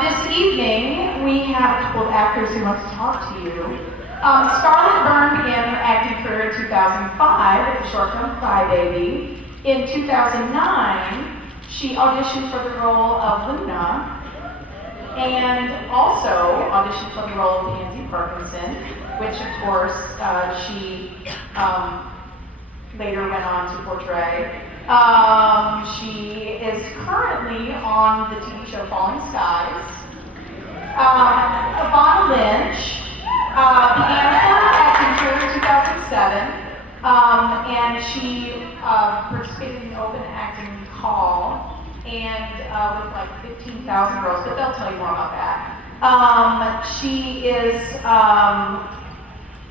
This evening, we have a couple of actors who want to talk to you. Scarlett Byrne began her acting career in 2005 with the short film Cry Baby. In 2009, she auditioned for the role of Luna, and also auditioned for the role of Nancy Parkinson, which of course she later went on to portray. She is currently on the TV show Falling Skies. Evanna Lynch began her acting career in 2007, and she participated in an open acting call and with like 15,000 girls, but they'll tell you more about that.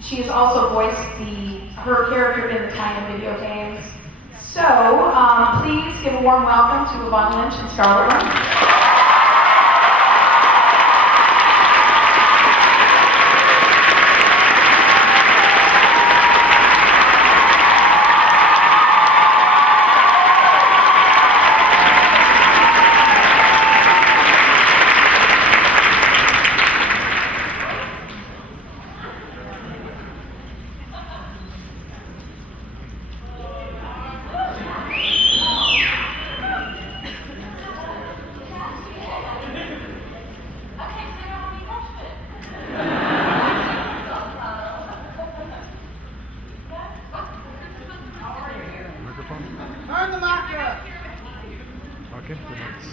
She has also voiced her character in the Tiny video games. So, please give a warm welcome to Evanna Lynch and Scarlett Byrne. Turn the mic up. Okay, relax.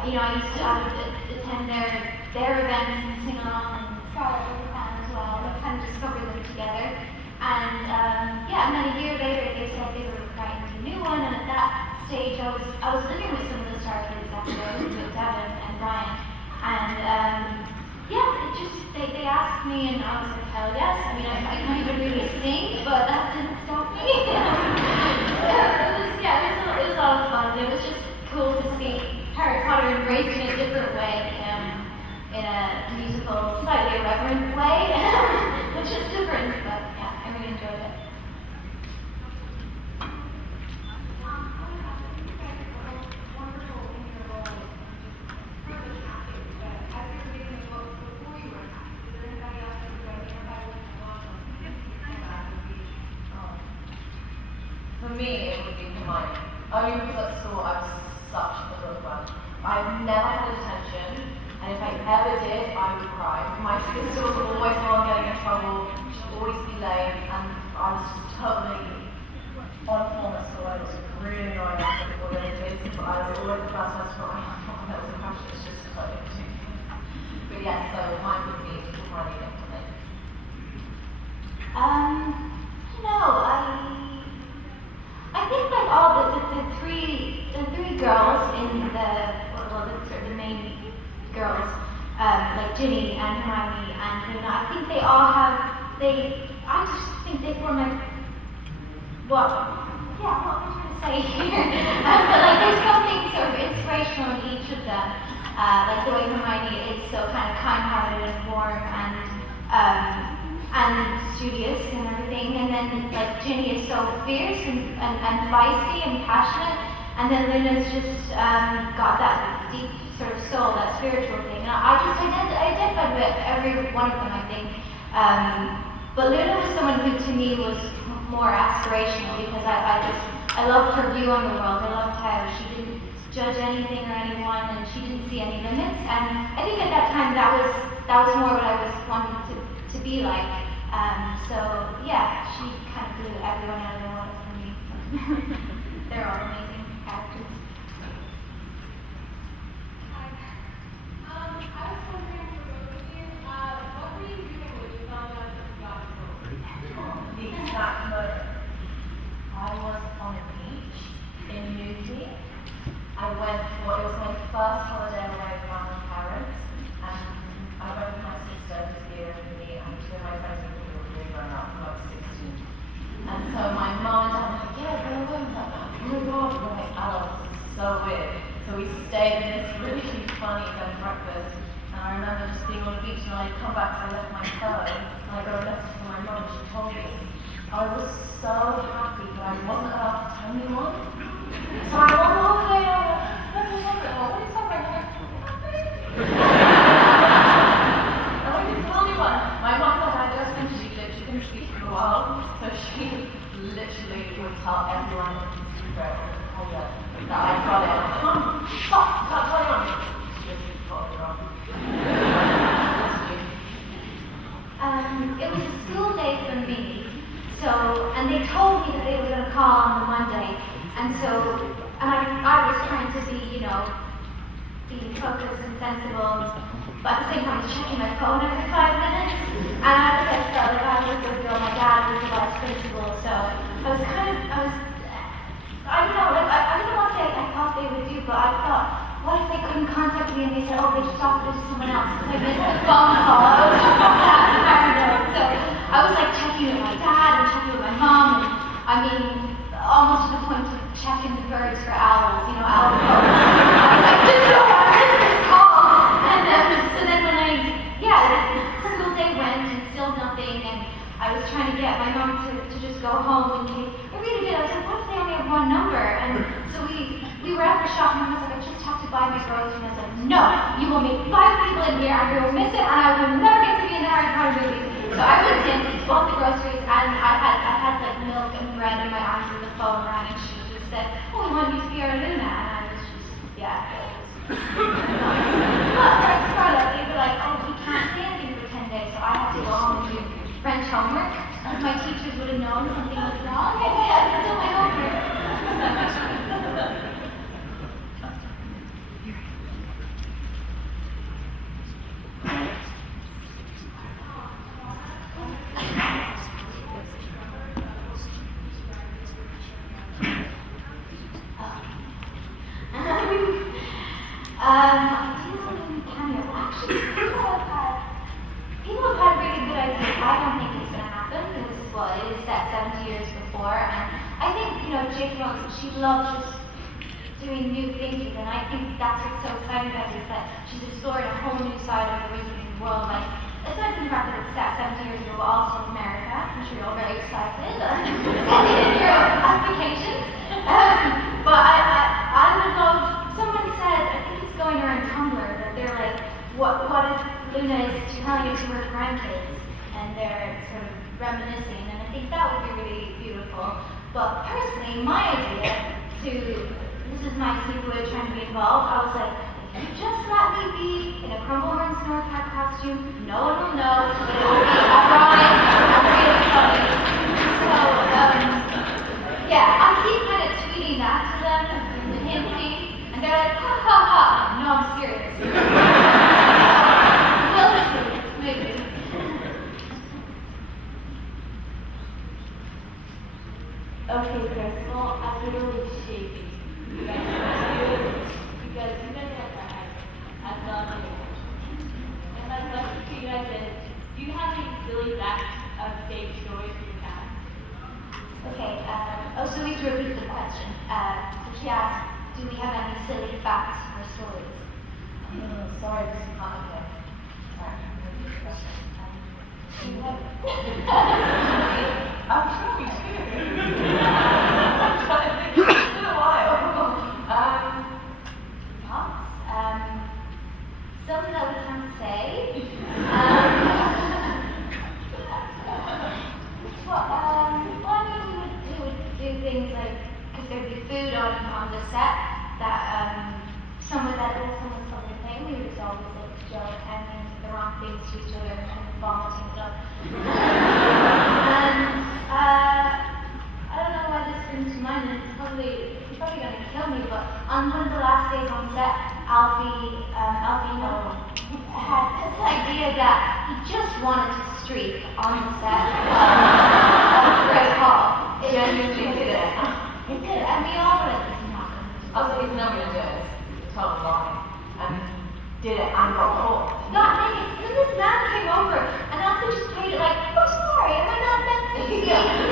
You know, I used to attend their events and sing along, and Scarlett was a fan as well. We kind of discovered them together. And and then a year later they said they were writing a new one, and at that stage I was living with some of the Star Kids actually, with Devin and Brian. And they asked me, and I was like, hell yes. I mean, I can't even really sing, but that didn't stop me. It was a lot of fun. It was just cool to see Harry Potter embraced in a different way, in a musical, slightly irreverent way, which is different, but yeah, I really enjoyed it. For me, it would be Hermione. Only because at school I was such a little one. I've never had attention, and if I ever did, I would cry. My sister was always the one getting in trouble. She'd always be late, and I was just totally on form at school. I was really annoying after all the other kids, but I was always the first one to cry. That was a question. It's just totally ridiculous. But yes, so mine would be Hermione definitely. I think like all the three girls in the main girls, like Ginny and Hermione and Luna, I think they all I just think they form like, what am I trying to say here? But like there's something sort of inspirational in each of them. Like the way Hermione is so kind of kind-hearted and warm and studious and everything, and then like Ginny is so fierce and feisty and passionate, and then Luna's just got that deep sort of soul, that spiritual thing. And I just identified with every one of them, I think. But Luna was someone who to me was more aspirational, because I loved her view on the world. I loved how she didn't judge anything or anyone, and she didn't see any limits. And I think at that time that was more what I was wanting to be like. So yeah, she kind of blew everyone out of the water for me. They're all amazing characters. I was wondering for both of you, what were you doing when you found out that you got COVID? The exact moment. I was on a beach in Newquay. It was my first holiday away from my parents, and I went with my sister who's here with me, and two of my friends who were really grown up, about 16. And so my mum and dad were like, yeah, go away with that. Oh my god, we're like, Ella, this is so weird. So we stayed in this really funny bed and breakfast, and I remember just being on the beach, and I'd come back, so I left my phone, and I got a message from my mum, and she told me. I was so happy, but I wasn't allowed to tell anyone. So I went all the way over. What is happening? And I didn't tell anyone. My mum said I just finished, she couldn't speak for a while, so she literally would tell everyone in the secret that I got it. Stop, can't tell anyone. She just told everyone. It was a school day for me. So, and they told me that they were going to call on the Monday, and I was trying to be, be focused and sensible, but at the same time I was checking my phone every 5 minutes, and I felt like I was a girl, my dad was the vice principal, so I don't know, like, I don't know what I thought they would do, but I thought, what if they couldn't contact me and they said, oh, they just offered it to someone else, because I missed the phone call. I was just that paranoid, so I was like checking with my dad and checking with my mom, and I mean, almost to the point of checking the birds for owls, owl calls. I was like, just don't want to miss this call. And so then when the school day went and still nothing, and I was trying to get my mom to just go home, and I really did. I was like, what if they only have one number? And so we were at the shop, and I was like, I just have to buy my groceries. And I was like, no, you will meet 5 people in here, and we will miss it, and I will never get to be in the Harry Potter movies. So I went in, bought the groceries, and I had like milk and bread in my arms when the phone rang, and she just said, oh, we want you to be our Luna, and I was just, yeah. But like Scarlett, they were like, oh, we can't say anything for 10 days, so I had to go home and do French homework. My teachers would have known something was wrong, and I had to do my homework. People have had really good ideas. I don't think it's going to happen because, it is set 70 years before. And I think, J.K. Rowling, she loves just doing new things with it. And I think that's what's so exciting about it is that she's explored a whole new side of the wizarding world. Like, aside from the fact that it's set 70 years ago, but also in America, I'm sure you're all very excited. Send in your applications. But I would love, someone said, I think it's going around Tumblr, that they're like, what if Luna is telling it to her grandkids and they're sort of reminiscing, and I think that would be really beautiful. But personally, my idea this is my Sneakwood trying to be involved, I was like, if you just let me be in a Crumblehorn Snorkat costume, no one will know, but it will be ironic and really funny. So, yeah, I keep kind of tweeting that to them and hinting, and they're like, ha ha ha, no, I'm serious. We'll see, maybe. Okay, Crystal, I'm literally shaking. Because you guys have that. I love you. And my question to you guys is, do you have any silly backstage stories for your cast? Okay, so we need to repeat the question. So she asked, do we have any silly facts or stories? Sorry, this is not okay. Sorry, repeat the question. Do you have... I'm sure we do. I'm trying to think. It's been a while. Something that we can't say. Well, I mean, we would do things like, because there'd be food on the set, someone was probably playing, we would always like joke and then the wrong things to each other and vomiting stuff. And I don't know why this brings to mind, and he's probably gonna kill me, but on one of the last days on set, Alfie had this idea that he just wanted to streak on the set of Great Hall. He genuinely did it. He did it, and we all were like, he's not gonna do it. Also, he's never gonna do it. Total lie. And did it and got caught. Got naked. And then this man came over, and Alfie just played it like, oh, sorry, am I not meant to be naked?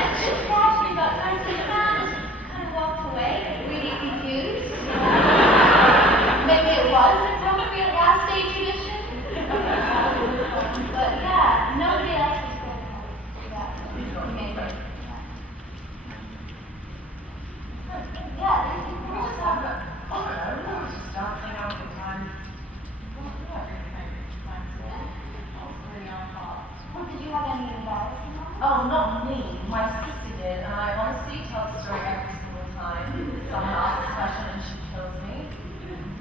And she scratched me about that, so the man just kind of walked away, really confused. Maybe it was an appropriate last day tradition. But yeah, nobody else was going to do that. He made it. Yeah, We were just having a, I don't know, we were just dancing, having a good time. Well, did you have any embarrassing moments? Oh, not me. My sister did, and I honestly tell the story every single time someone asks a question and she kills me.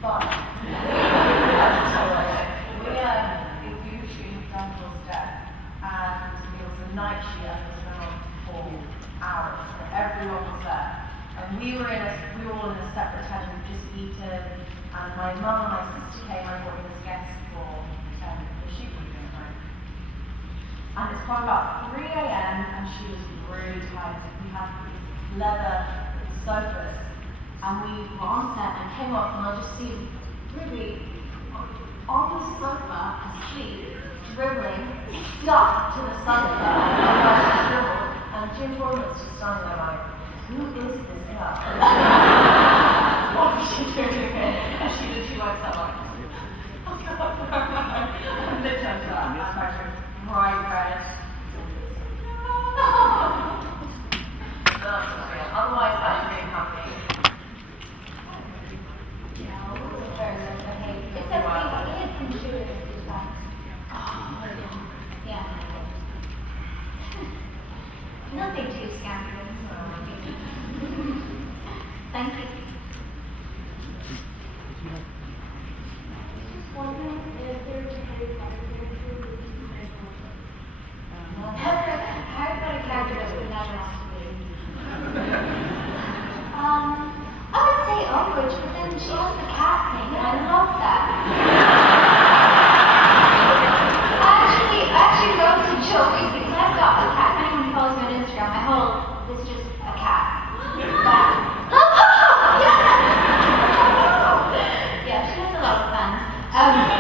But that's totally it. We were shooting Dragoncon death, and it was a night shoot and it was around 4 hours. So everyone was there. And we were all in a separate tent, we'd just eaten, and my mum and my sister came over as guests for the shoot we were doing, right? And it's probably about 3 a.m. and she was really tired. We had these leather sofas, and we were on set and came off, and I just see Ruby on the sofa, asleep, dribbling, stuck to the sofa, and she dribbled, and Jim Foreman was just standing there like, who is this girl? What is she doing here? And she wakes up like, and then turns to that, and I'm like, bright red. Otherwise, I'm really happy. Yeah, we were very misbehaved. Except we had some sugar this time. Yeah. Nothing too scandalous. Thank you. Wondering if there's a Harry Potter character that you might want. Harry Potter character that would never want to be. I would say Umbridge, but then she has the cat thing, and I love that. I actually wrote to Joe because I've got a cat. If anyone follows me on Instagram, my whole is just a cat. Yeah, she has a lot of fun.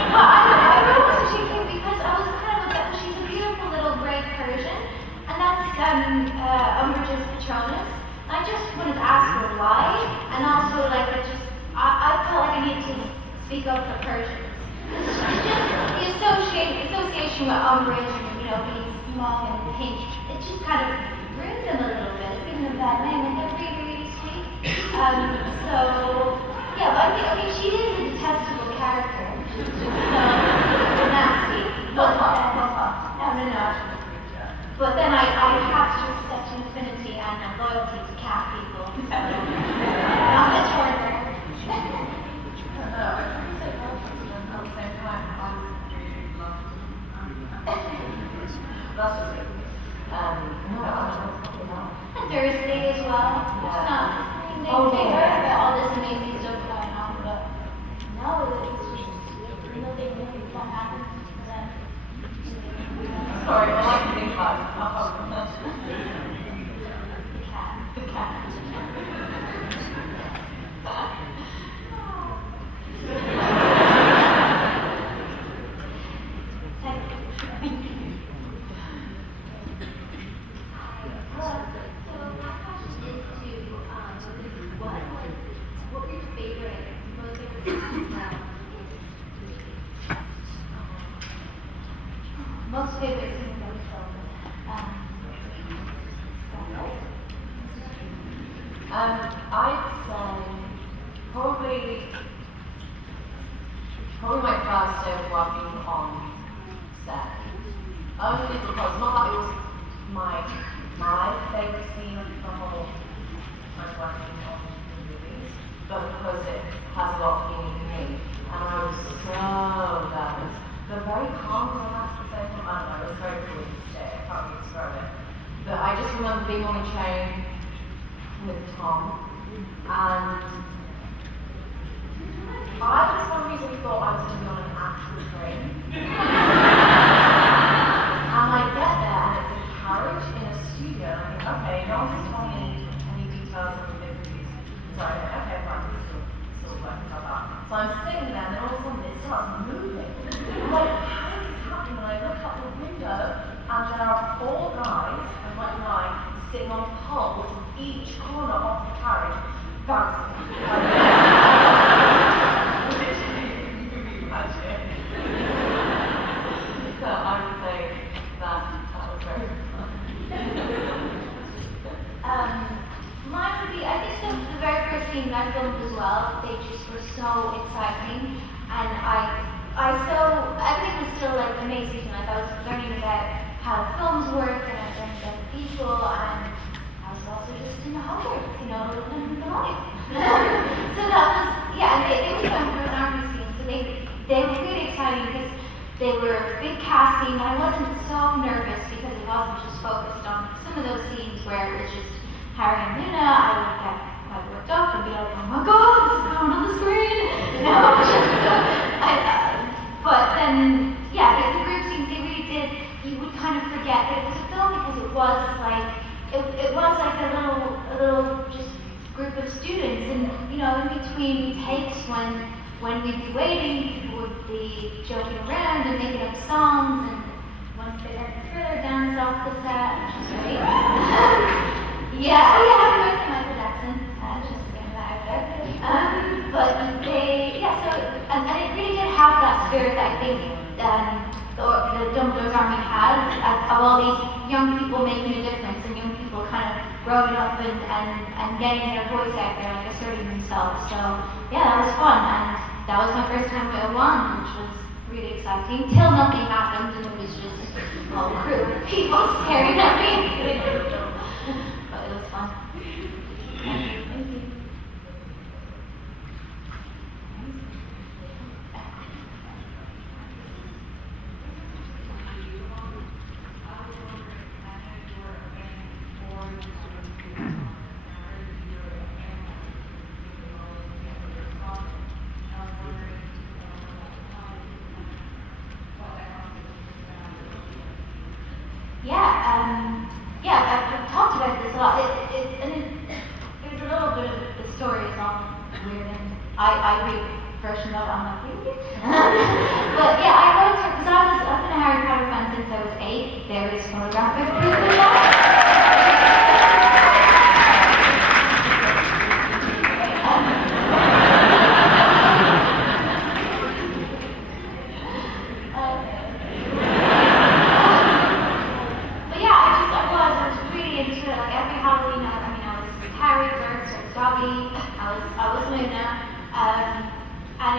But I wrote her she came because I was kind of upset. She's a beautiful little gray Persian, and that's Umbridge's Patronus. I just wanted to ask her why, and also like I felt like I needed to speak up for Persians. It's just the association with Umbridge and being small and pink. It just kind of ruined them a little bit. It's given them a bad name, and they're really, really sweet. So yeah, but I mean she is a detestable character. So nasty. But no. But then I have to accept infinity and loyalty to cat people. So I'm a charger. Thursday as well. They heard about all this amazing stuff going on, but no, it's just nothing fun happens to them. Sorry, all I can think about is The cat. Most favorite scene that we filmed. I'd say probably my first day of working on set. Only because, not that it was my favorite scene of the whole remember being on a train with Tom, and I, for some reason, thought I was going to be on an actual train. And I get there, and it's a carriage in a studio, and I think, okay, no one's told me any details of the movies. So I think, okay, fine, this still works like that. So I'm sitting there, and then all of a sudden it starts moving. I'm like, how is this happening? And I look out the window, and there are 4 guys, and like 9, sitting on poles in each corner of the carriage, bouncing. So I would say that was very fun. Mine would be, I think the very first scene I filmed as well, they just were so exciting, and everything was still like amazing, like I was learning about how films work, and I was learning about the people, and I was also just in the Hogwarts, living the life. So that was, yeah, and they were going through an army scene, so they were really exciting because they were big casting. I wasn't so nervous because it wasn't just focused on some of those scenes where it was just Harry and Luna. I would get quite worked up and be like, oh my god, this is going on the screen. But then, yeah, the group scenes, they really did, you would kind of forget that it was a film because it was like a little just group of students, and in between takes when we'd be waiting, people would be joking around and making up songs, and once they got the thriller dance off the set, which was great. Happy birthday, Michael Jackson. Just getting that out there. But and it really did have that spirit that I think the Dumbledore's Army had, of all these young people making a difference, and young people kind of growing up and getting their voice out there, like asserting themselves. So yeah, that was fun, and that was my first time with Evanna, which was really exciting, till nothing happened, and it was just a whole crew of people staring at me. But it was fun. Thank you. I've talked about this a lot. There's a little bit of the story is all weird, and I read version of it, I'm like, really? But yeah, I wrote her, because I've been a Harry Potter fan since I was 8. There is photographic proof of that.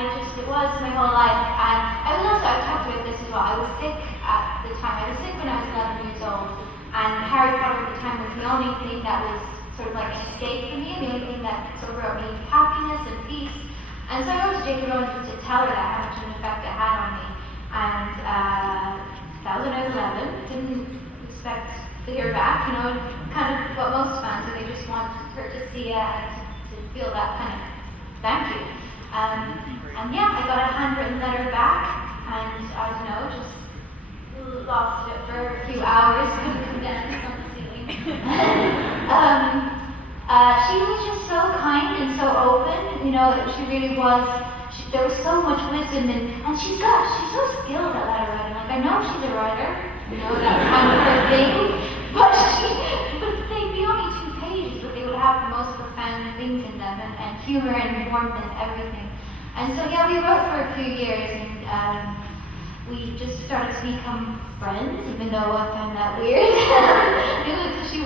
It was my whole life, and I talked about this as well. I was sick at the time. I was sick when I was 11 years old, and Harry Potter at the time was the only thing that was sort of like an escape for me, and the only thing that sort of brought me happiness and peace. And so I wrote to J.K. Rowling to tell her that, how much of an effect it had on me. And that was when I was 11. Didn't expect to hear back, kind of what most fans do. They just want her to see it and to feel that kind of thank you. And yeah, I got a handwritten letter back, and I don't know, just lost it for a few hours, couldn't come down from the ceiling. She was just so kind and so open, she really was. There was so much wisdom, and she's so skilled at letter writing. Like, I know she's a writer, that's kind of her thing, but they'd be only 2 pages, but they would have the most profound things in them, and humor and warmth and everything. And so yeah, we wrote for a few years, and we just started to become friends, even though I found that weird. Because she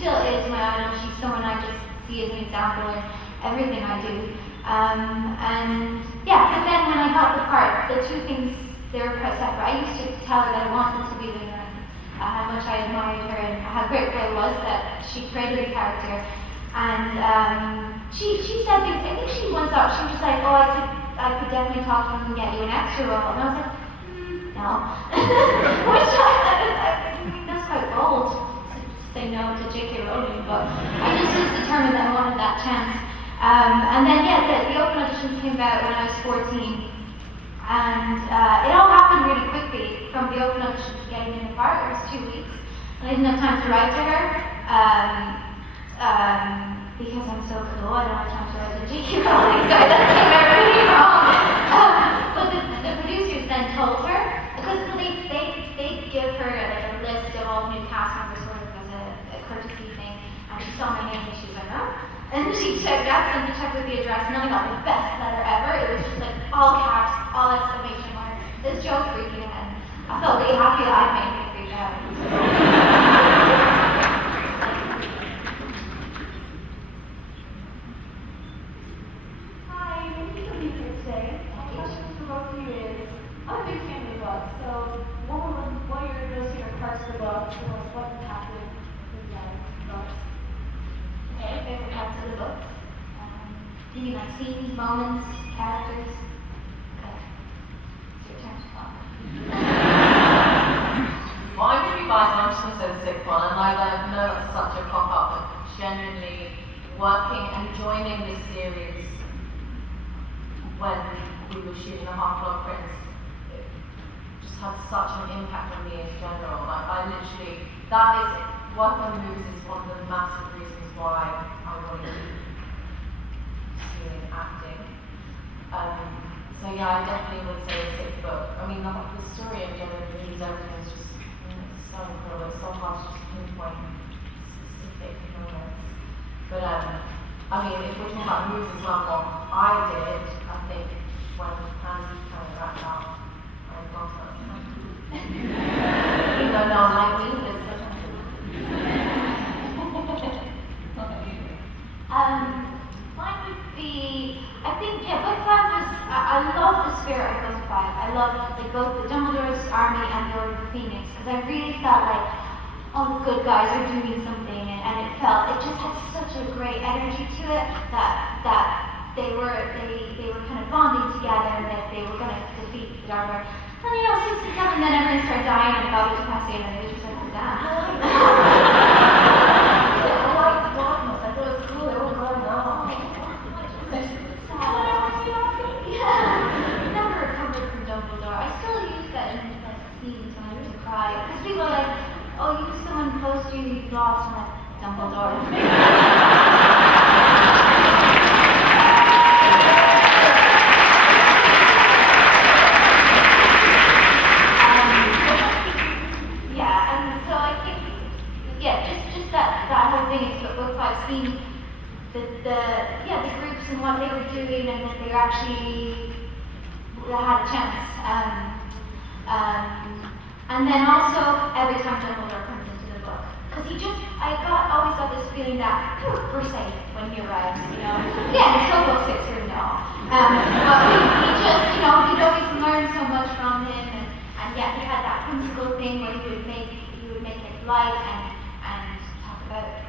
still is my idol. She's someone I just see as an example in everything I do. And yeah, but then when I got the part, the 2 things, they were quite separate. I used to tell her that I wanted to be Luna, how much I admired her, and how grateful I was that she created the character. And she said things. I think she once thought, she was like, oh, I could definitely talk to him and get you an extra role. And I was like, no. Which I mean, that's quite bold to say And then, yeah, the open auditions came about when I was 14. And it all happened really quickly, from the open audition to getting in the part. It was 2 weeks. And I didn't have time to write to her, because I'm so cool, I don't have time to write to J.K. Rowling, so that came out really wrong. But the producers then told her, because they give her like a list of all the new cast members sort of as a courtesy thing, and she saw my name and she was like, oh. And she asked them to check with the address, and then I got the best letter ever. It was just like all caps, all exclamation marks. This joke freaking out. And I felt really happy that I made me freak out. Hi, thank you for being here today. My question for both of you is, I'm a big fan of the book, so what are your most favorite parts of the book? What impacted you guys most? Okay, favorite parts of the book. You mean like scenes, moments, characters? Okay. It's your turn to talk. Well, I'm going to be biased, I'm just going to say the sixth one, and I know that's such a cop-out, but genuinely working and joining this series when we were shooting the Half-Blood Prince, it just had such an impact on me in general. Like, I literally, that is, working on the movies is one of the massive reasons why I wanted to acting. So yeah, I definitely would say the sixth book. I mean, the story in general, the movies, everything is just it's so incredible. It's so hard to just pinpoint specific moments. But I mean, if we're talking about movies as well, what I did, I think when Pansy kind of wrapped up, I got that. Even though no one like me, it's such a Mine would be, I think, yeah, book 5 was, I love the spirit of book 5. I love like both the Dumbledore's army and the Order of the Phoenix, because I really felt like all the good guys are doing something, and it just had such a great energy to it that they were kind of bonding together, and that they were going to defeat the Dark Lord. And you know, 6 and 7, then everyone started dying, and Bobby took my stand, and it was just like, damn. Never recovered from Dumbledore. I still use that in like scenes when I used to cry. Because people are like, oh, you use someone close to you, you've lost. I'm like, Dumbledore. Yeah, and so I think, yeah, just that whole thing is what book 5 seemed the groups and what they were doing, and that they actually had a chance. And then also every time Dumbledore comes into the book, because always got this feeling that we're safe when he arrives, you know. Yeah, there's still book 6 or no. But he just, you know, he'd always learn so much from him, and yeah, he had that whimsical thing where he would make it light and talk about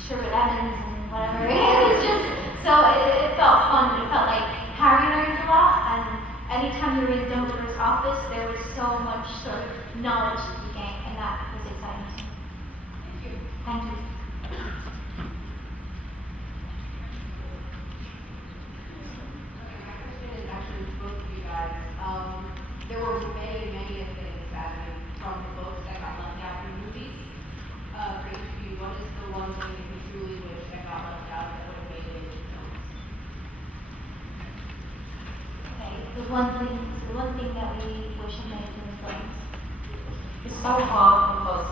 sugar lemons and whatever. It was just, so it felt fun. It felt like Harry learned a lot, and anytime you were in Dumbledore's office, there was so much sort of knowledge to be gained, and that was exciting. Thank you. Question is actually for both of you guys. There were many things that from the books that got left out in the movies. For each of you, what is the one thing that you truly wish that got left out that would have made it into films? Okay, the one thing that we wish had made in the films. It's so hard because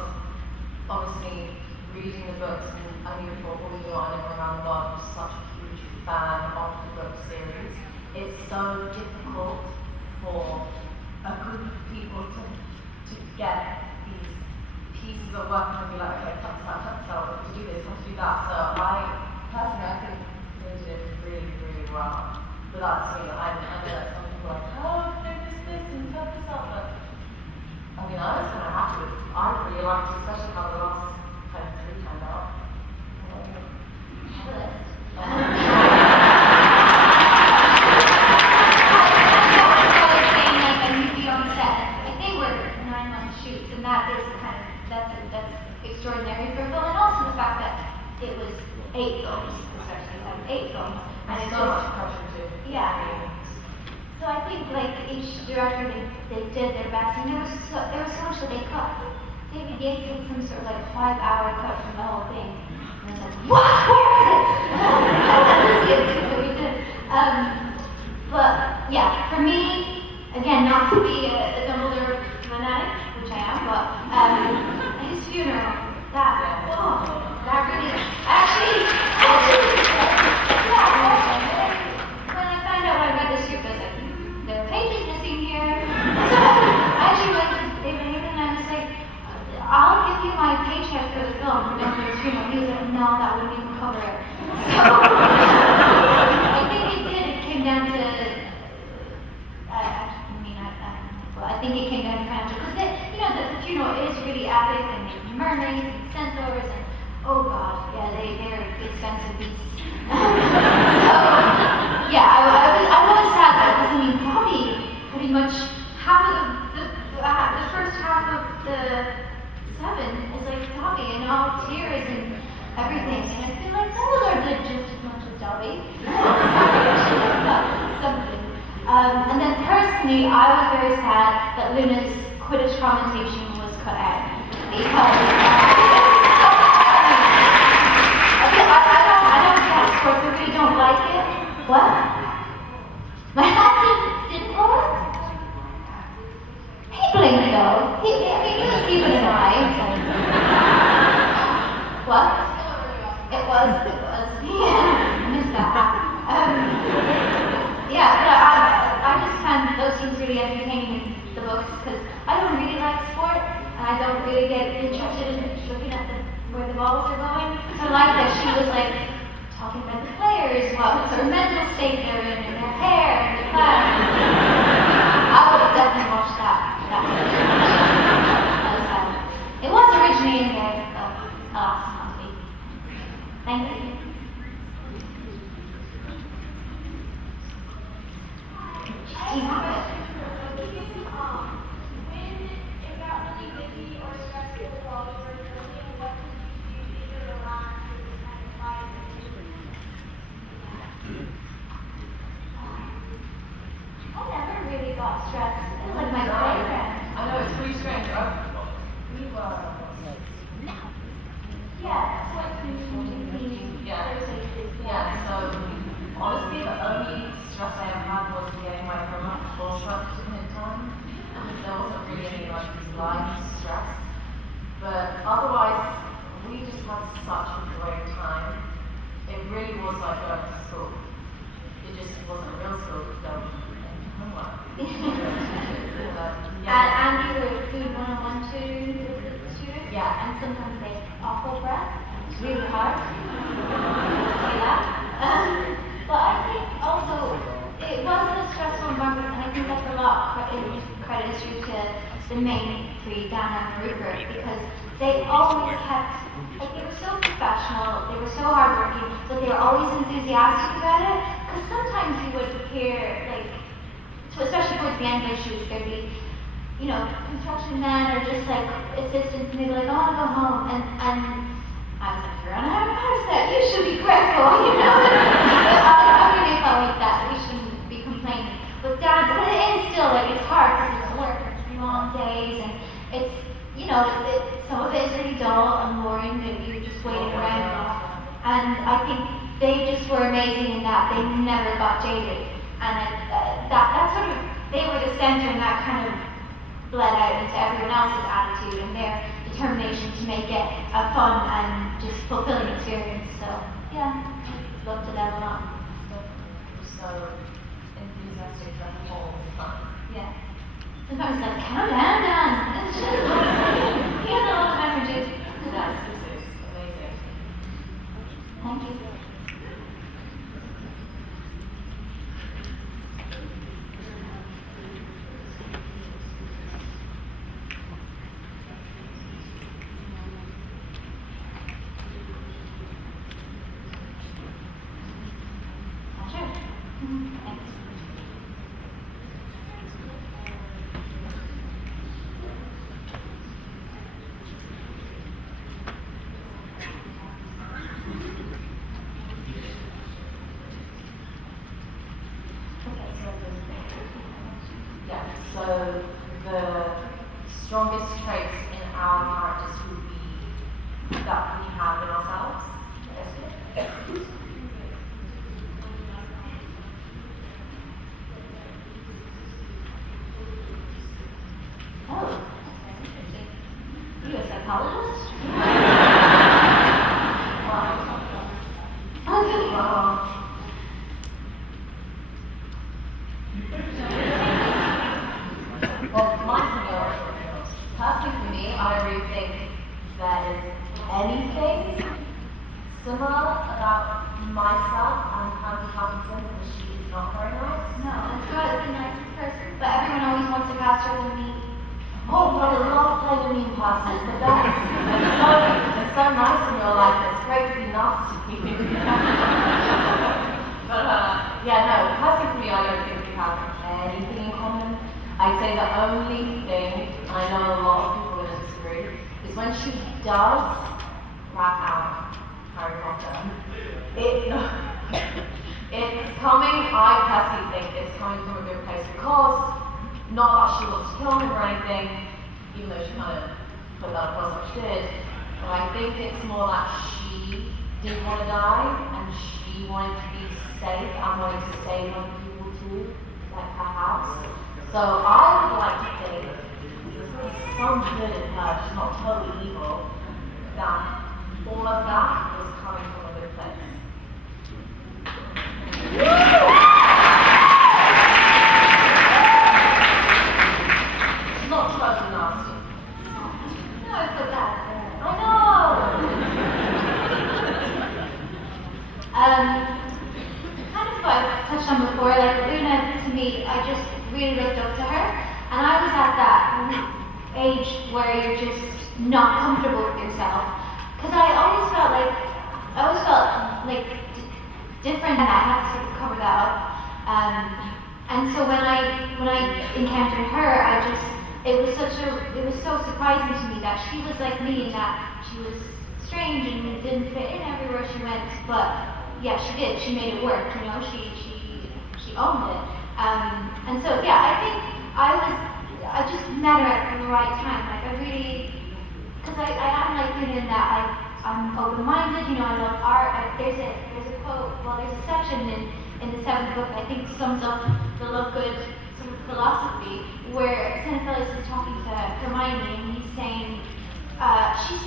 obviously reading the books, and I knew before all you and everyone around the world was such a huge fan of the book series. It's so difficult for a group of people to get these pieces of work and be like, okay, cut this out, to do this, how to do that. So personally, I think they did really well. But that's me, I know that some people are like, oh, can I miss this and cut this out, but I mean, I was kind of happy with it. I really liked it, especially how the last kind of 3 turned out. That's extraordinary for a film, and also the fact that it was 8 films, especially like 8 films. And There's it's so much just, pressure to. yeah. So I think like each director, they did their best, and there was so much that they cut. David Yates did some sort of like 5-hour cut from the whole thing. And I was like, what? Where is it? This is what we did. But yeah, for me, again, not to be a Dumbledore fanatic, which I am, but his funeral, that really, actually, when I found out I read the script, I was like, there are pages missing here. So I actually went to David Hayden and I was like, I'll give you my paycheck for the film, remember his funeral. He was like, no, that wouldn't even cover it. So I think it came down to, I think it came down to financial, because the funeral is really epic, and there's mermaids and centaurs, and oh god, yeah, they're expensive beasts. So yeah, I was sad that because I mean probably pretty much half of the first half of the 7 is like Dobby and all tears and everything, and I feel like Dumbledore did just as much as Dobby. Something. And then personally, I was very sad that Luna's Quidditch commentation was cut out because I don't get sports. I really don't like it. What? My husband didn't work? He blinked though. He was keeping an eye. What? It was. Yeah, I missed that. Yeah, but I just found those scenes really entertaining in the books because I don't really like sport and I don't really get interested in looking at where the balls are going. So I like that she was like talking about the players, what sort of mental state they're in, and their hair, and their class. I would have definitely watched that. It was originally in there, but alas, not to be. Thank you. When it got really busy or stressful while you were filming, what did you do to relax or just kind of quiet? I never really got stressed. It was like my playground. I know, it's pretty strange, right? We were. Yeah, so like Yeah, so honestly, the only stress I ever had was getting my program full truck to in time. There wasn't really any like life stress. But otherwise, we just had such a great time. It really was like going to school. It just wasn't real school because there was any homework. And you were doing one-on-one too with the students? Yeah. And sometimes they awful breath. It's really hard. Say that. But I think also it wasn't a stressful environment, and I think that's a lot credit due to the main 3, Dana and Rupert, because they always kept, like they were so professional, they were so hardworking, but they were always enthusiastic about it. Because sometimes you would hear, like, especially towards the end of their shoots, there'd be, construction men or just like assistants, and they'd be like, I want to go home, and I was like, you're on a hard set, you should be grateful, I really felt like that, we shouldn't be complaining. But it is still, like, it's hard because it's work, it's long days, and it's, some of it is really dull and boring that you're just waiting around. And I think they just were amazing in that they never got jaded. And that sort of, they were the center, and that kind of bled out into everyone else's attitude and their determination to make it a fun and just fulfilling experience. So, yeah, loved it a lot. So enthusiastic the whole time. Yeah. Sometimes it's like, calm down. It's just, he has a lot of energy. That's amazing. Thank you. Sure. Thanks. that we have in ourselves. Oh, you a psychologist? Well, mine's similar. Personally for me, I don't really think there is anything similar about myself and Pansy Parkinson because she is not very nice. No, and Scarlett's the nicest person, but everyone always wants to cast her as mean. Oh, but I love playing a mean person. It's the best. It's so nice in your life. It's great to be nasty. But yeah, no, personally for me, I don't think we have anything in common. I'd say the only thing, and I know a lot of people will disagree, is when she does rap out Harry Potter. It's coming, I personally think it's coming from a good place because, not that she wants to kill him or anything, even though she kind of put that across like she did, but I think it's more like she didn't want to die and she wanted to be safe and wanted to save other people too, like her house. So I would like to think there's really some good in her, she's not totally evil, that all of that was coming from a good place. She's not totally nasty. No, I put that there. I know! Kind of what I touched on before, like Una, to me, I just really looked up to her, and I was at that age where you're just not comfortable with yourself, because I always felt like different, and I had to sort of cover that up. And so when I encountered her, it was so surprising to me that she was like me, in that she was strange and didn't fit in everywhere she went, but yeah, she did. She made it work, you know. She owned it. And so yeah, I think I just met her at the right time. Like I really, because I am like you in that I'm open-minded. You know, I love art. There's a quote. Well, there's a section in the 7th book I think sums up the Lovegood sort of philosophy, where Xenophilus is talking to Hermione and he's saying, she's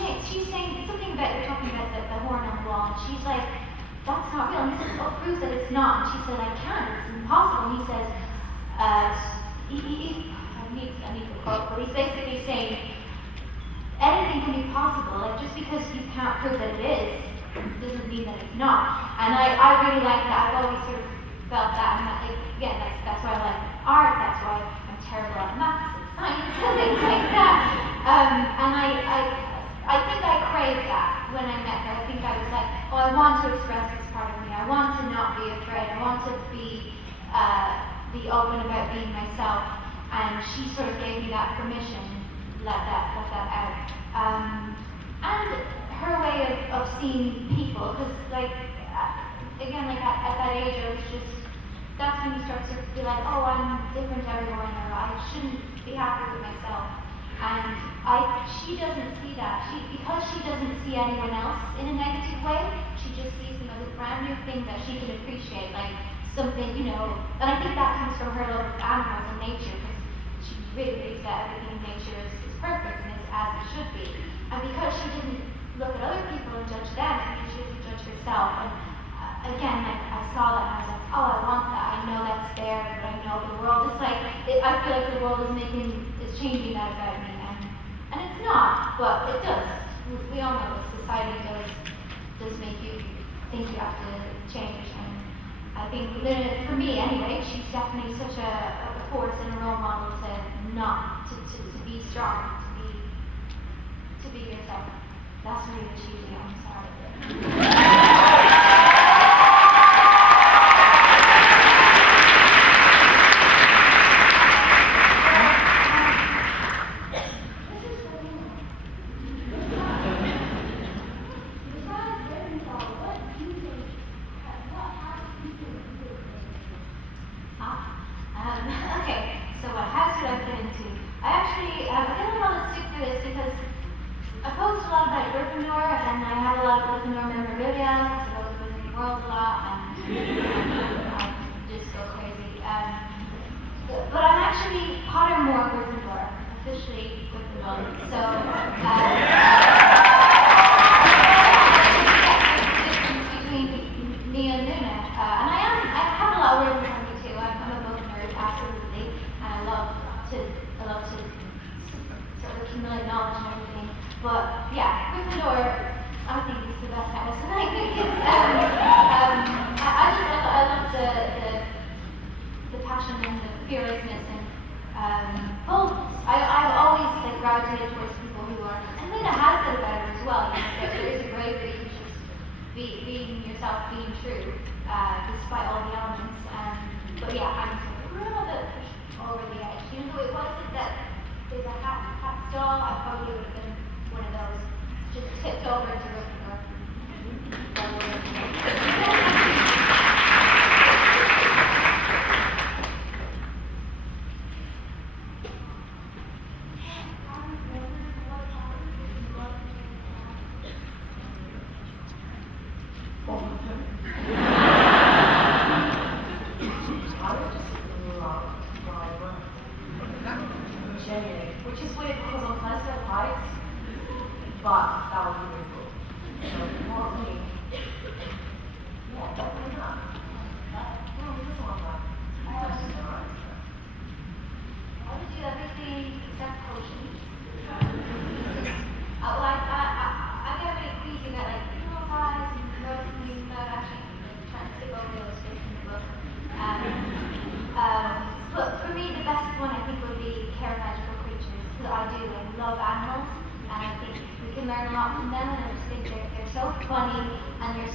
saying something about, you're talking about the horn on the wall, and she's like, that's not real. And he says, oh, proves that it's not. And she said, I can't. It's impossible. And he says, I need the quote, but he's basically saying, anything can be possible. Like just because you can't prove that it is, doesn't mean that it's not. And I really like that. I've always sort of felt that. And again, that's why I like art. That's why I'm terrible at maths and science and things like that. And I think I craved that when I met her. I think I was like, oh, I want to express this part of me. I want to not be afraid. I want to be open about being myself. And she sort of gave me that permission, let that out. And her way of seeing people, because again, at that age, I was just, that's when you start to be like, oh, I'm different to everyone, or I shouldn't be happy with myself. And she doesn't see that. Because she doesn't see anyone else in a negative way, she just sees them as a brand new thing that she can appreciate, like something, you know. And I think that comes from her love of animals and nature, because she really believes that everything in nature is perfect and is as it should be. And because she didn't look at other people and judge them, I mean, she didn't judge herself. And again, I saw that and I was like, oh, I want that. I know that's there, but I know the world is like, I feel like the world is changing that about me. And it's not, but it does. We all know that society does make you think you have to change. And I think, for me anyway, she's definitely such a force and a role model to be strong, to be yourself. That's really cheesy, I'm sorry. Okay, so what house did I fit into? I actually, I didn't want to stick to this because I posted a lot about Gryffindor and I have a lot of Gryffindor memorabilia because I go to Wizarding World a lot, and I just go crazy. But I'm actually Pottermore Gryffindor, officially Gryffindor. So, between me and Luna, and I have a lot of words in me too. I'm a book nerd, absolutely, and I love to sort of accumulate knowledge and everything. But yeah, Gryffindor, I think it's the best house, and I think it's I love the passion and the fearlessness and boldness. I've always like gravitated towards people who are, and Luna has that about her as well. You know, there is a bravery in just being yourself, being true, despite all the elements. But yeah, I'm a little bit pushed over the edge. Even though it wasn't that there's a hat stall, I probably would have been one of those just tipped over to Gryffindor. Genuinely, which is weird because I'm kind of scared of heights, but that would be really cool. So, more of me. Yeah, definitely not. No, he doesn't want that. That's just alright. I would do everything except potions. I get really queasy about like eyes and noticing things about actually trying to skip over those bits in the book. But for me, the best one I think would be care magical creatures, because I love animals, and I think we can learn a lot from them, and I just think they're so funny, and they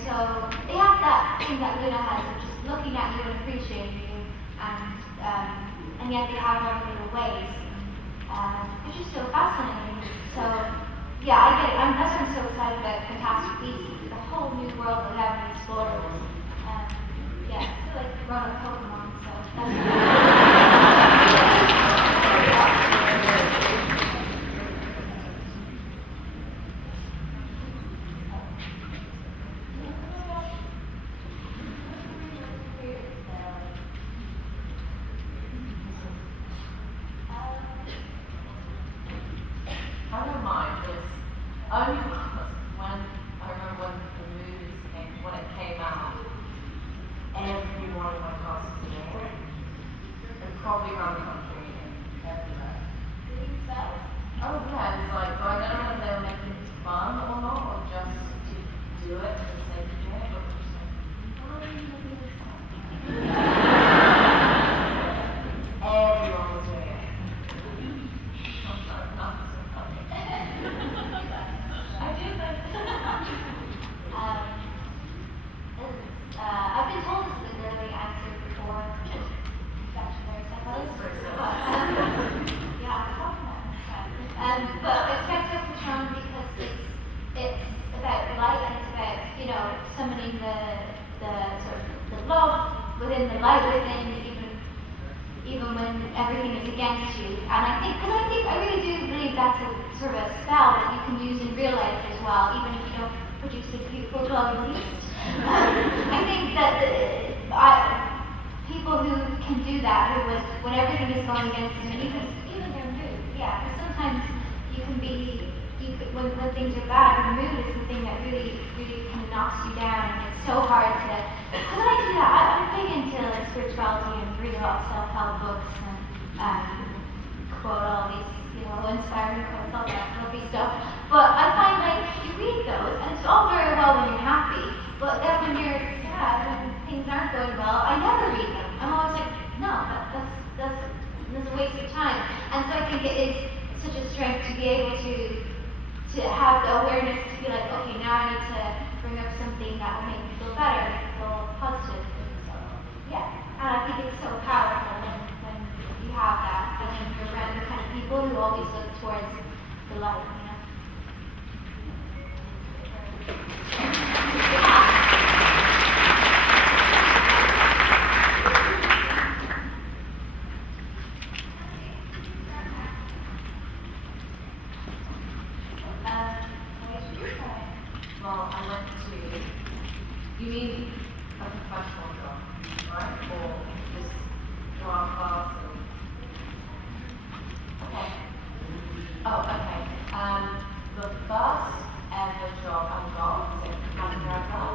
have that thing that Luna has of just looking at you and appreciating you, and yet they have all the little ways, which is so fascinating. So yeah, I get it. That's why I'm so excited about Fantastic Beasts, the whole new world that we haven't explored. Yeah, it's feel like grown-up Pokemon, so that's I don't mind this only because when I remember when the movies when it came out, every one of my classes was doing it. And probably around the country everywhere. Oh yeah, it was like, I don't know if they were making it fun or not, or just to do it for the sake of doing it, but just like, why are you making this fun? Everyone was doing it. I'm sorry, not so funny. I do think. I've been told this is an early answer before, which is actually very simple. Yeah, I'm talking about it. But expect a Patron because it's about light and it's about, you know, summoning the sort of the love within the light within, even when everything is against you. And I really do believe that's a sort of a spell that you can use in real life as well, even if you don't produce a beautiful glowing beast. I think that people who can do that, when everything is going against them, and even their mood, yeah, because sometimes when things are bad, the mood is the thing that really kind of knocks you down, and it's so hard to, because I do that, I'm big into like spirituality and read a lot of self-help books and quote all these, you know, inspiring quotes, all that lovely stuff, but I find like, you read those, and it's all very well when you're happy, but then when you're sad, when things aren't going well, I never read them. I'm always like, no, that's a waste of time. And so I think it is such a strength to be able to have the awareness to be like, okay, now I need to bring up something that will make me feel better, make me feel positive. So, yeah, and I think it's so powerful when you have that, and when you're around the kind of people who always look towards the light, you know. Well, I went to, you mean a professional job, right? Or just drama class and, okay. Oh, okay. The first ever job I got was in Dragoncon.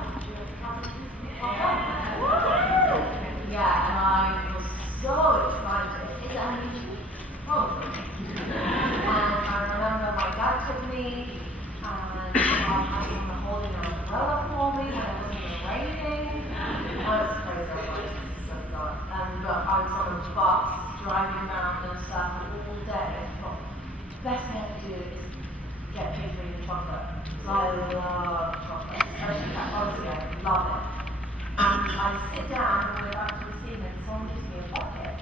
Yeah, and I was so excited. Is it unusual? Oh. And I remember my dad took me, and I had someone holding an umbrella for me when it wasn't even raining. That was crazy. So God. But I was on a bus driving around in a circle all day. I thought, the best thing I could do is get paid for eating chocolate. Because I love chocolate, especially that honestly, I love it. And I sit down and we're about to receive it, and someone gives me a bucket.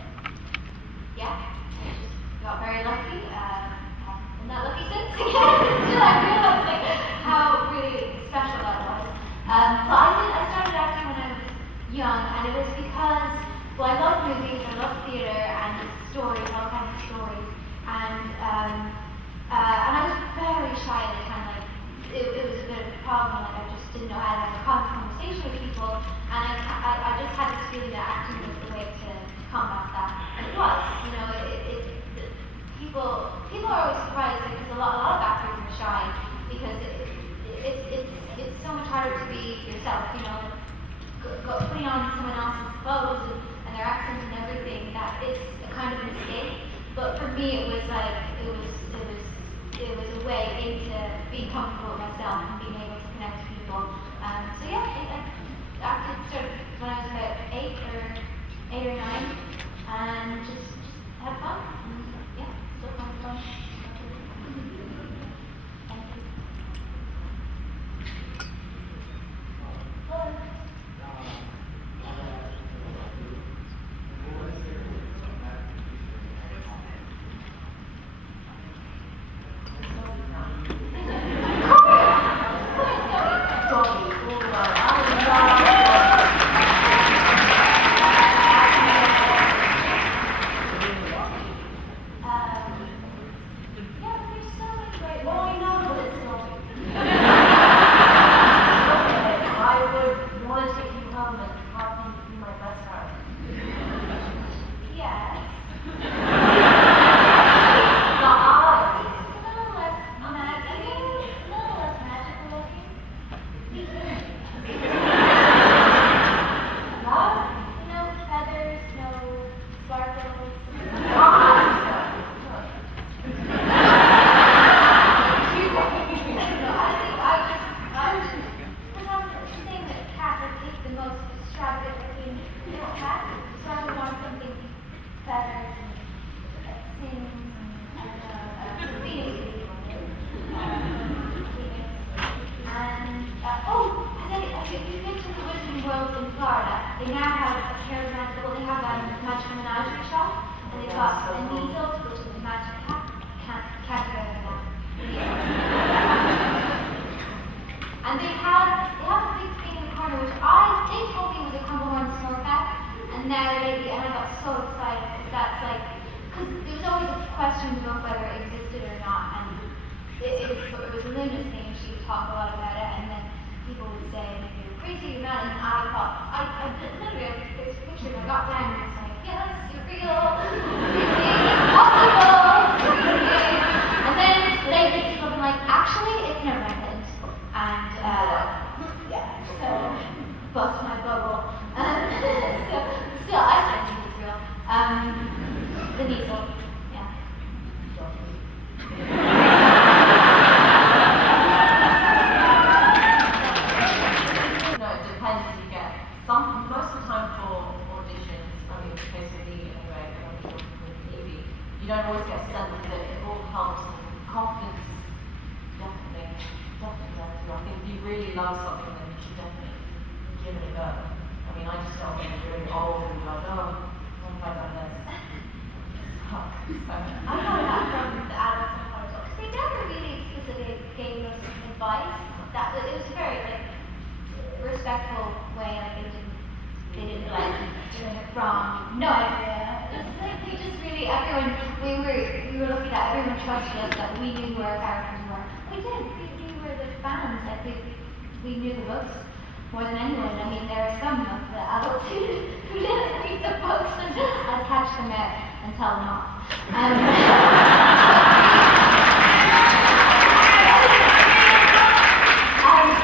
Yeah, I just got very lucky. I'm not lucky since until I realized like how really special that was. But I started acting when I was young, and it was because, well, I love movies, I love theater and stories, all kinds of stories, and I was very shy at the time. Like it was a bit of a problem. Like I just didn't know how to have a conversation with people, and I just had this feeling that acting was the way to combat that, and it was. You know, people are always surprised because a lot of actors are shy because it's so much harder to be yourself. You know, putting on someone else's clothes and their accent and everything. That it's a kind of mistake. But for me, it was like it was a way into being comfortable with myself and being able to connect with people. So yeah, I acted sort of when I was about 8 or 9, and just had fun. And yeah, still kind of fun. Thank you. Hello. we knew the books more than anyone. I mean, there are some of the adults who didn't read the books, and I'd catch them out and tell them off.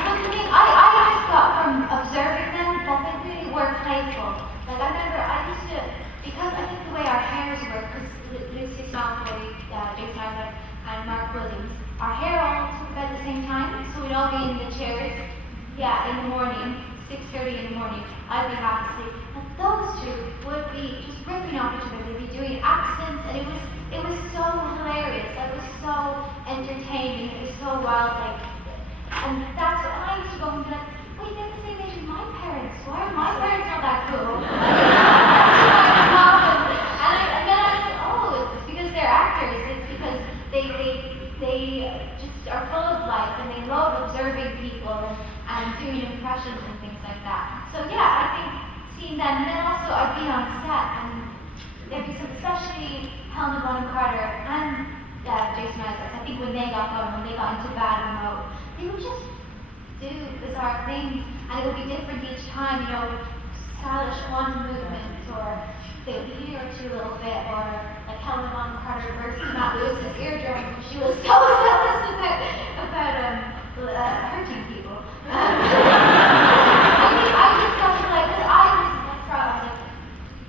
But the thing, I just got from observing them that they really were playful. Like, I remember I used to, because I think the way our hairs work, because Lucy Malfoy, Jason Isaac, and Mark Williams, our hair all took about the same time, so we'd all be in the chairs, in the morning, 6:30 in the morning, I'd be half asleep, and those two would be just ripping off each other, they'd be doing accents, and it was so hilarious, it was so entertaining, it was so wild, like, and that's what, and I used to go home and be like, wait, they're the same age as my parents, why are my parents not that cool? And then I was like, oh, it's because they're actors, it's because they just are full of life and they love observing people and doing impressions and things like that. So yeah, I think seeing them, and then also I'd be on set and there'd be some, especially Helena Bonham Carter and Jason Isaacs, I think when they got going, when they got into bad mode, they would just do bizarre things and it would be different each time, you know, stylish one movement or they would hear you a little bit, or like Helena Bonham Carter versus Matt Lewis's eardrum, she was so zealous about hurting people. I just got to like, because I was proud, I was like,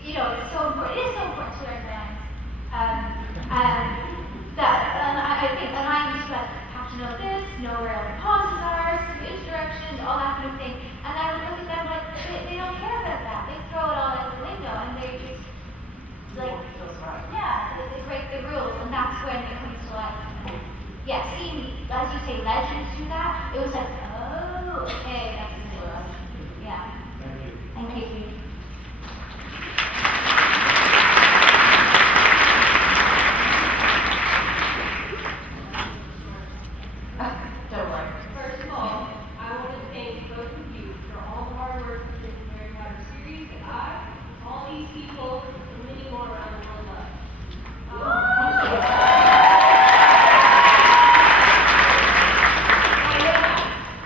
you know, it's so important, it is so important to learn lines. And I think, and I used to like, have to know this, know where all the pauses are, speech directions, all that kind of thing. And I would look at them like, they don't care about that. They throw it all out the window and they just, like, they break the rules, and that's when it comes to like, seeing, as you say, legends do that, it was like, oh, okay, that's cool. Yeah. Thank you. Don't worry. First of all, I want to thank both of you for all the hard work of this Harry Potter series that all these people, and many more around the world love.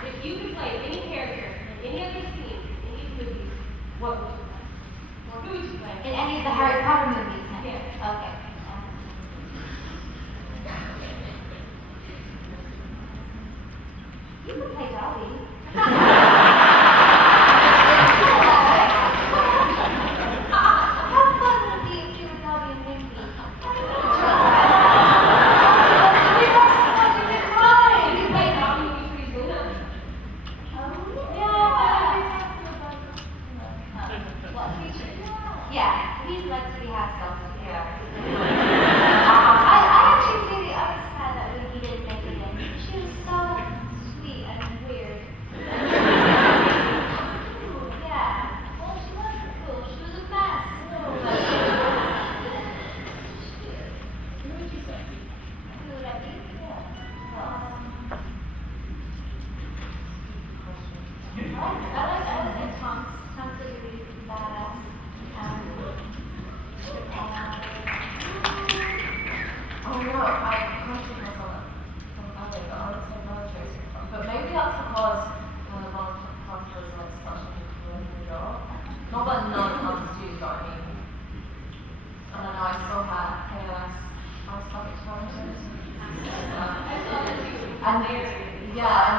If you could play any character in any other scene, in any movies, what would you play? Or who would you play? In any of the Harry Potter movies? Yeah. Okay. You could play Dobby. How fun would it be if you were Dobby and Minky? We have such a good time. You play Dobby when you freeze Luna. What feature? Yeah, we'd like to be half-self. I actually really understand that when he didn't make it in. She was so sweet and weird. Yeah. Well, she wasn't cool. She was a mess. Who would you say? Who would I be? I would say Tom's. Tom's a really badass. Oh no, I questioned myself from earlier, but I would say military. But maybe that's because one of was like such a good job. Not that none of us do, but I mean, I don't know, I still had KOS, I was stuck experiences. And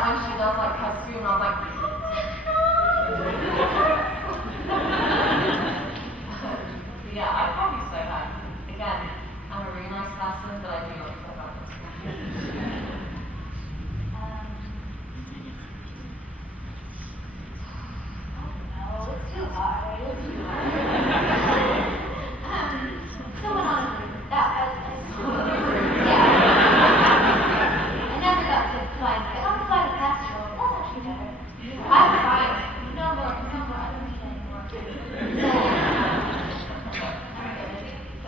when she does like her scream, I was like, yeah, I'd probably say that. Again, I'm a really nice person, but I do like to say that. No, it's too hard. Someone on that. Yeah. I never got to fly. I got to fly the Castro. That's actually better. I'm fine. No more. I don't need it anymore.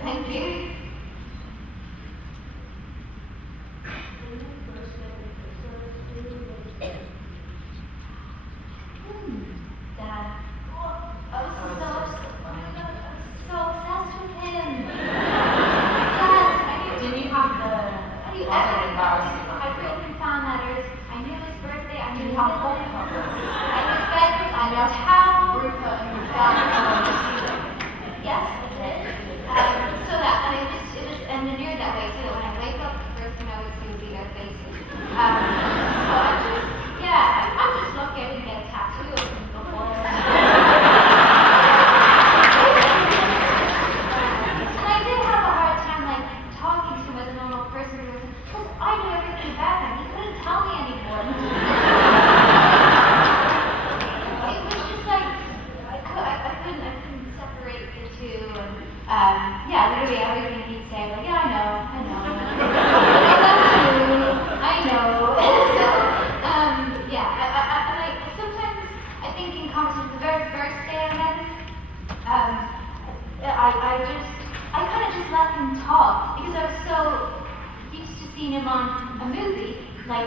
Thank you. Dad. I was so obsessed with him. Did you have the Have you ever? I've written fan letters. I knew his birthday. I knew his name.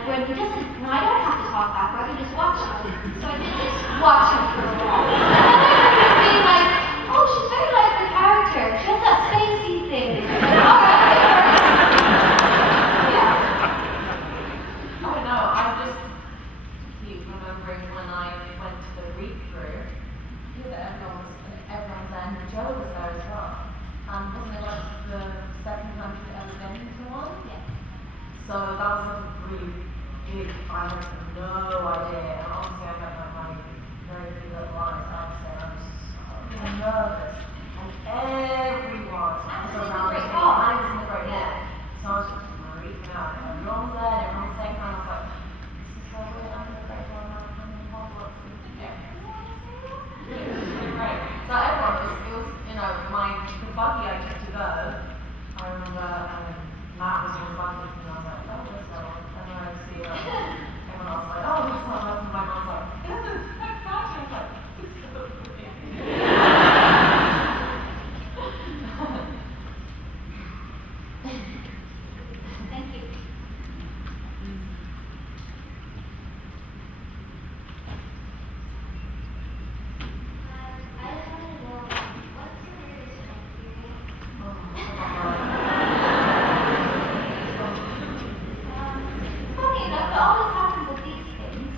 when he doesn't, when I don't have to talk back, I can just watch him. So I did just watch him for a while. And then I remember being like, oh, she's very like the character. She has that spacey thing. All right. Yeah. I don't know, I just keep remembering when I went to the read-through, that everyone's there, and Joe was there as well. And wasn't it like the second time she'd ever been to one? Yeah. So that was like a really big, I had no idea, and honestly I got like my very few little lines, I would say I was so nervous, and everyone was around me, and I was in the great Yeah. so I was just freaking out, and everyone was there, and everyone was saying, and I was like, this is so weird, I'm in the great one, I'm in the one, it was really great. So everyone just, it was, you know, the buggy I took to go, I remember Matt was in the buggy, and I was like, oh, let's go. And then I see everyone else like, oh, that's not right. And my mom's like, this is so fashion. I was like, this is so Thank you. I just wanted to know, what's your weirdest experience? Funny enough, it always happens with these things.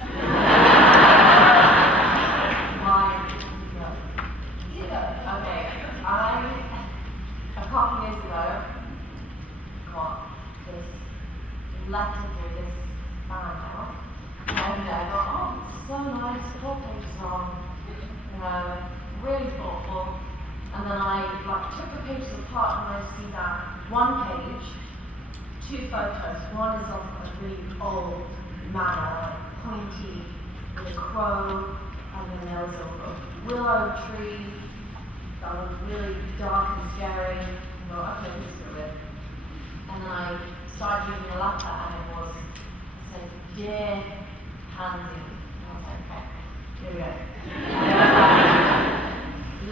Okay, a couple years ago, got this letter through this fan mail, and I thought, oh, so nice, 4 pages long, you know, really thoughtful. And then I took the pages apart and I see that one page, 2 photos. One is of a really old manor, pointy, with a crow, and then there was a willow tree that was really dark and scary. And I thought, okay, this is good. And then I started reading the letter and it said, Dear Pansy. And I was like, okay, here we go.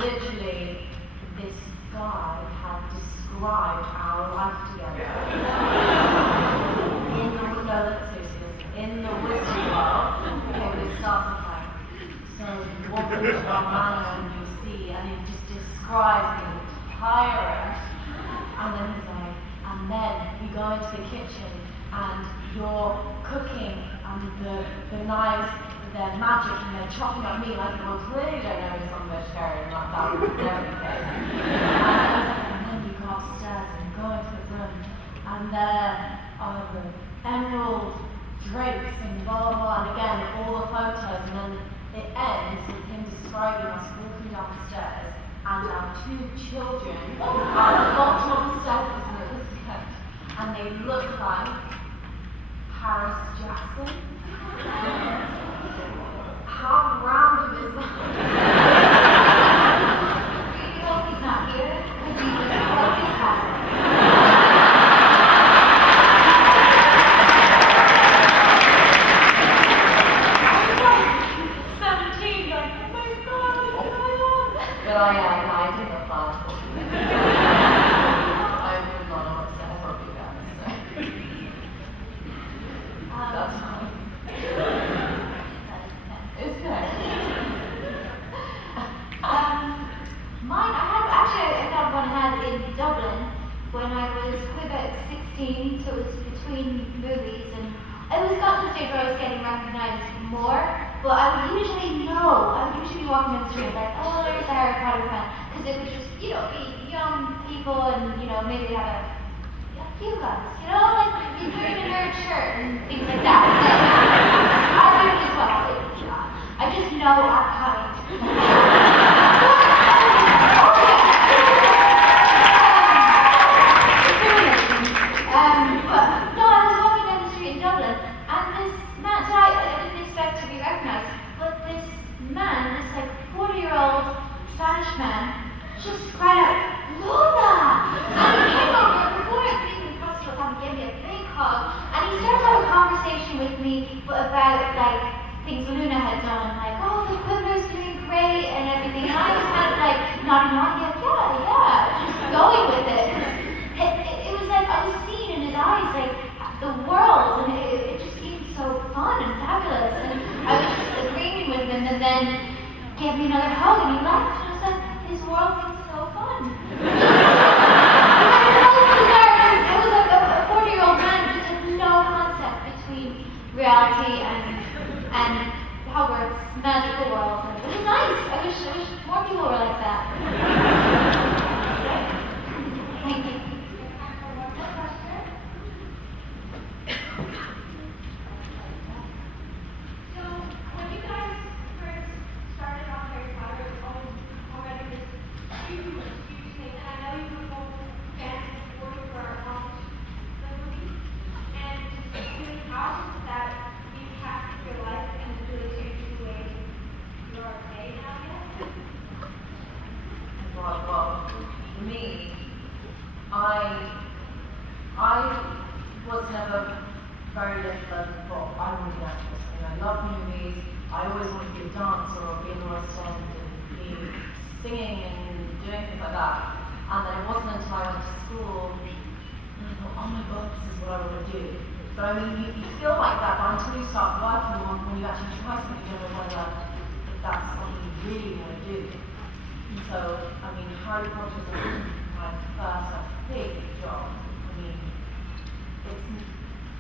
Literally, this guy had described our life together. In the wizard world, okay, but it starts off like, so you walk into our manor and you see, and it just describes the entire earth. And then he's like, and then you go into the kitchen and you're cooking and the knives, they're magic and they're chopping up meat like, well, clearly don't know if I'm vegetarian, like that would never be the case. And then you go upstairs and go into the room and there are the emerald drapes and blah blah blah, and again all the photos, and then it ends with him describing us walking down the stairs and our 2 children are locked on the stairs and they look like Paris Jackson. How random is that? I hope he's not here. I hope he's happy. But I did not plan for it. I would not know what to say. I thought you guys. That's fine. It's good. Mine, I found one I had in Dublin when I was probably about 16, so it was between movies, and it was got to the stage where I was getting recognized more, but I would usually be walking down the street like, oh, there's a Harry Potter fan, because it was just, be young people and, maybe they have a few guns, like you're wearing a nerd shirt and things like that. I do it as well. I just know our kind. But no, I was walking down the street in Dublin, and this man, so I didn't expect to be recognized, but this man, this 40-year-old Spanish man, just cried out, Luna! And he came over, before I could even cross the road, gave me a big hug, and he started to have a conversation with me about, things Luna had done, oh, the Quibbler's doing great, and everything, and I was kind of, nodding along, yeah, just going with it. It was like, I was seeing in his eyes, the world, and it just seemed fun and fabulous. And I was just agreeing with him, and then gave me another hug, and he laughed, and I said, his world seems so fun. It was like a 40-year-old man who just had no concept between reality and how works, magical world. And it was nice. I wish more people were like that. Thank you. So, when you guys first started on Harry Potter, it was already this huge thing, and I know you were both fans before you were launched the movie, and just really how that impacted your life and really changed the way you are today now, yes? Well, for me, I was never very little before. I was an actress, and I love movies. I always wanted to be a dancer or be in the West End and be singing and doing things like that. And then it wasn't until I went to school and I thought, oh my God, this is what I want to do. But I mean, you feel like that, but until you start working on when you actually try something, you don't know whether that's something you really want to do. And so, I mean, Harry Potter was my first big job. I mean, it's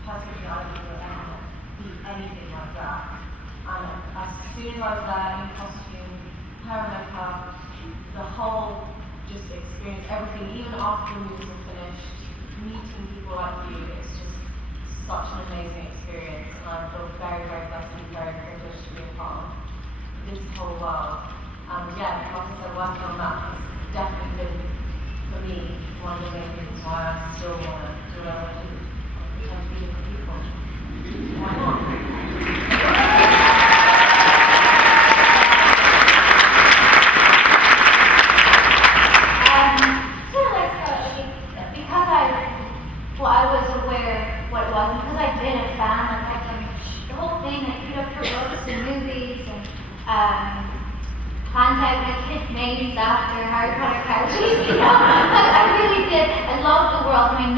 personally, I didn't ever be anything like that. And as soon as I was there in costume, hair and makeup, the whole just experience, everything, even after the movies are finished, meeting people like you, it's just such an amazing experience. And I feel very, very blessed and very privileged to be a part of this whole world. And yeah, like I said, working on that has definitely been, for me, one of the main reasons why I still want to do what I want to do. Pretend to be different people. Why not? Sort of like Scarlett, because I was aware what it was, and because I've been a fan, like I've done the whole thing, I queued up for books and movies, and contact my kids' names after Harry Potter couches, you know. I really did. I loved the world, and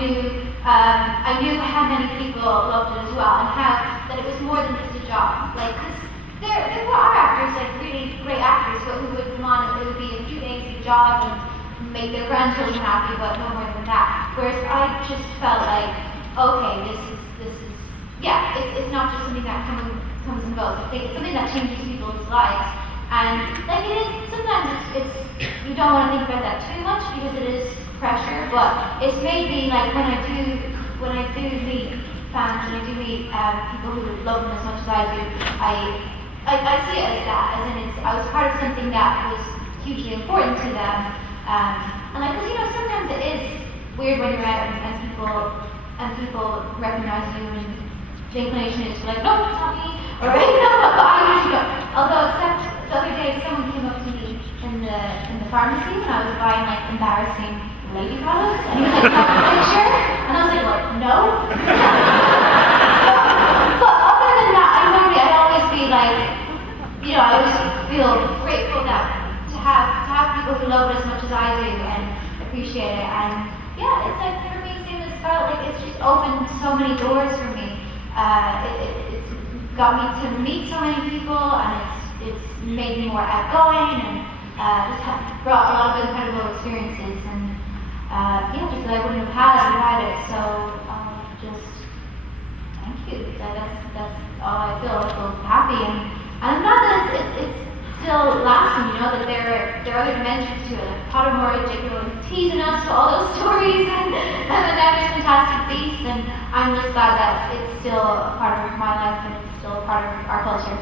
I knew how many people loved it as well, and how that it was more than just a job. Like, because there are actors, like really great actors, but who would come on and it would be a few days of a job and make their grandchildren happy, but no more than that. Whereas I just felt like, okay, this is yeah, it's not just something that comes and goes. It's something that changes people's lives. And like it is, sometimes it's you don't want to think about that too much because it is pressure, but it's made me like when I do meet fans and I do meet people who love them as much as I do, I see it as that, as in I was part of something that was hugely important to them. And like, 'cause you know, sometimes it is weird when you're out and people recognize you and the inclination is like, no, it's not me, or you know, but I usually don't. Although except the other day, someone came up to me in the pharmacy when I was buying like embarrassing lady products, and he was like, "Want a picture?" And I was like, "What? No." But other than that, I'd always be like, you know, I always feel grateful that to have people who love it as much as I do and appreciate it. And yeah, it's like for me, same as Scarlett, like it's just opened so many doors for me. It's got me to meet so many people, and it's made me more outgoing and just brought a lot of incredible experiences, and yeah, just that I wouldn't have had without it. So just thank you. That's all I feel. I feel happy, and I'm glad that it's still lasting. You know that there are other dimensions to it. Like Pottermore, J.K. Rowling teasing us to all those stories, and now there's Fantastic Beasts, and I'm just glad that it's still a part of my life and it's still a part of our culture.